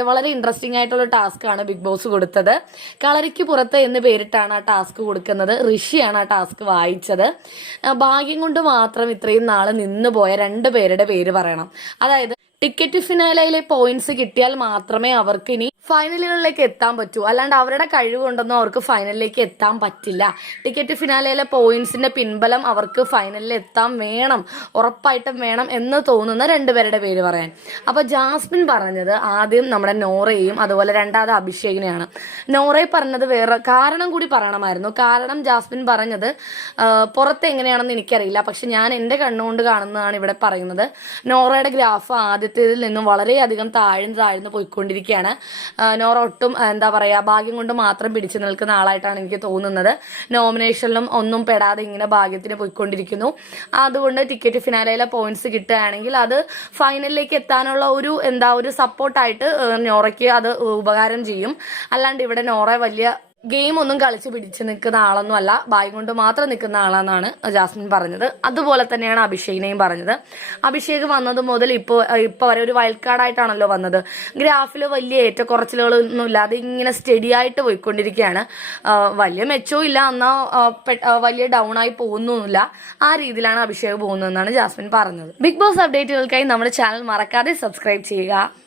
വളരെ ഇൻട്രസ്റ്റിംഗ് ആയിട്ടുള്ള ടാസ്ക് ആണ് ബിഗ് ബോസ് കൊടുത്തത്. കളരിക്ക് പുറത്ത് എന്ന് പേരിട്ടാണ് ആ ടാസ്ക് കൊടുക്കുന്നത്. ഋഷിയാണ് ആ ടാസ്ക് വായിച്ചത്. ഭാഗ്യം കൊണ്ട് മാത്രം ഇത്രയും നാള് നിന്നുപോയ 2 പേരുടെ പേര് പറയണം. അതായത് ടിക്കറ്റ് ഫിനാലയിലെ പോയിന്റ്സ് കിട്ടിയാൽ മാത്രമേ അവർക്ക് ഇനി ഫൈനലുകളിലേക്ക് എത്താൻ പറ്റൂ. അല്ലാണ്ട് അവരുടെ കഴിവ് കൊണ്ടൊന്നും അവർക്ക് ഫൈനലിലേക്ക് എത്താൻ പറ്റില്ല. ടിക്കറ്റ് ഫിനാലയിലെ പോയിന്റ്സിന്റെ പിൻബലം അവർക്ക് ഫൈനലിൽ എത്താൻ വേണം, ഉറപ്പായിട്ടും വേണം എന്ന് തോന്നുന്ന 2 പേരുടെ പേര് പറയാൻ. അപ്പൊ ജാസ്മിൻ പറഞ്ഞത് ആദ്യം നമ്മുടെ നോറയെയും അതുപോലെ രണ്ടാമത് അഭിഷേകിനെയാണ്. നോറയെ പറഞ്ഞത് വേറെ കാരണം കൂടി പറയണമായിരുന്നു. കാരണം ജാസ്മിൻ പറഞ്ഞത് പുറത്ത് എങ്ങനെയാണെന്ന് എനിക്കറിയില്ല, പക്ഷെ ഞാൻ എന്റെ കണ്ണുകൊണ്ട് കാണുന്നതാണ് ഇവിടെ പറയുന്നത്. നോറയുടെ ഗ്രാഫ് ആദ്യത്തേതിൽ നിന്നും വളരെയധികം താഴ്ന്നു പോയിക്കൊണ്ടിരിക്കുകയാണ്. നോറ ഒട്ടും എന്താ പറയാ ഭാഗ്യം കൊണ്ട് മാത്രം പിടിച്ചു നിൽക്കുന്ന ആളായിട്ടാണ് എനിക്ക് തോന്നുന്നത്. നോമിനേഷനിലും ഒന്നും പെടാതെ ഇങ്ങനെ ഭാഗ്യത്തിന് പോയിക്കൊണ്ടിരിക്കുന്നു. അതുകൊണ്ട് ടിക്കറ്റ് ഫിനാലയിലെ പോയിന്റ്സ് കിട്ടുകയാണെങ്കിൽ അത് ഫൈനലിലേക്ക് എത്താനുള്ള ഒരു സപ്പോർട്ടായിട്ട് നോറയ്ക്ക് അത് ഉപകാരം ചെയ്യും. അല്ലാണ്ട് ഇവിടെ നോറ വലിയ ഗെയിം ഒന്നും കളിച്ച് പിടിച്ച് നിൽക്കുന്ന ആളൊന്നും അല്ല, ഭാഗ്യം കൊണ്ട് മാത്രം നിൽക്കുന്ന ആളാണെന്നാണ് ജാസ്മിൻ പറഞ്ഞത്. അതുപോലെ തന്നെയാണ് അഭിഷേകിനെയും പറഞ്ഞത്. അഭിഷേക് വന്നത് മുതൽ ഇപ്പൊ വരെ ഒരു വൈൽഡ് കാർഡായിട്ടാണല്ലോ വന്നത്. ഗ്രാഫിൽ വലിയ ഏറ്റക്കുറച്ചിലുകളൊന്നും ഇല്ലാതെ ഇങ്ങനെ സ്റ്റഡി ആയിട്ട് പോയിക്കൊണ്ടിരിക്കുകയാണ്. വലിയ മെച്ചവും ഇല്ല, എന്നാ വലിയ ഡൗൺ ആയി പോകുന്നില്ല. ആ രീതിയിലാണ് അഭിഷേക് പോകുന്നതെന്നാണ് ജാസ്മിൻ പറഞ്ഞത്. ബിഗ് ബോസ് അപ്ഡേറ്റുകൾക്കായി നമ്മുടെ ചാനൽ മറക്കാതെ സബ്സ്ക്രൈബ് ചെയ്യുക.